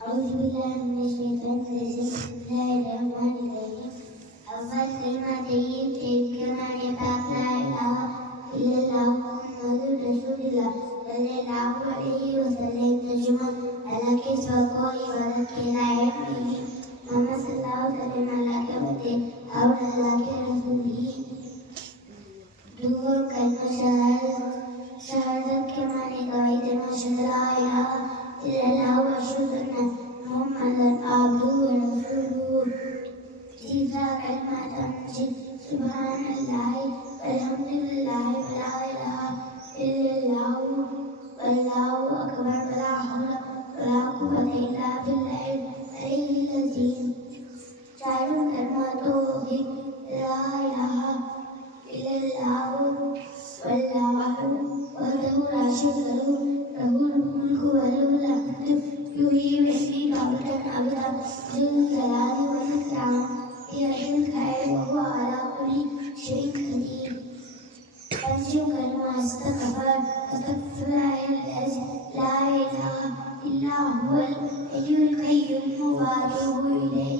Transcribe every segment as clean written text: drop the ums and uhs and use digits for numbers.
أعوذ بالله من الشيطان الرجيم بسم الله الرحمن الرحيم أول كلمة طيب كلمة पाक ला इलाहा इल्लल्लाह मुहम्मदुर रसूलुल्लाह सल्लल्लाहु अलैहि वसल्लम तर्जुमा अल्लाह के सबको इबादत के लायक नहीं मोहम्मद सल्लल्लाहु अलैहि वसल्लम अल्लाह के बंदे और अल्लाह के रसूल ही दो कलमा शहादत के माने गवाही देना ला इलाहा इल्लल्लाह व अशहदु अन्ना मुहम्मदन अब्दुहु व रसूलुहु तीसरा कलमा तमजीद सुभानअल्लाह वल्हम्दुलिल्लाह वला इलाहा इल्लल्लाह वल्लाहु अकबर वला हौला वला कुव्वता इल्ला बिल्लाहिल अलिय्यिल अज़ीम चारों कलमा तौहीद ला इलाहा इल्लल्लाह वल्लाहु वहदहु ला शरीका लहु लहुल मुल्कु व लहुल हम्दु युहयी व युमीतु अबदन अबदा ज़ुल जलाली वल इकराम बियदिल खैर व हुवा अला कुल्लि शैइन क़दीर पंचम कलमा अस्तग़फिरुल्लाहल ला इलाहा इल्ला हुवल हय्युल क़य्यूम व अतूबु इलैहि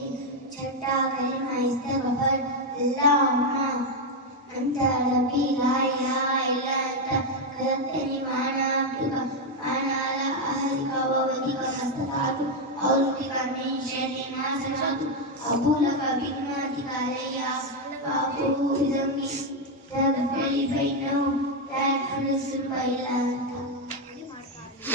छठा कलमा इस्तग़फर अल्लाहुम्मा अंता रब्बी ला इलाहा इल्ला अंता खलक़तनी व अना अब्दुका व अना अला अहदिका व वअदिका मस्ततअतु अऊज़ु बिका मिन शर्रि मा सनअतु अबूउ लका बिनिअमतिका अलैया व अबूउ बिज़ंबी फग़फिर ली फ़इन्नहु ला यग़फ़िरु ज़ुनूबा इल्ला अंता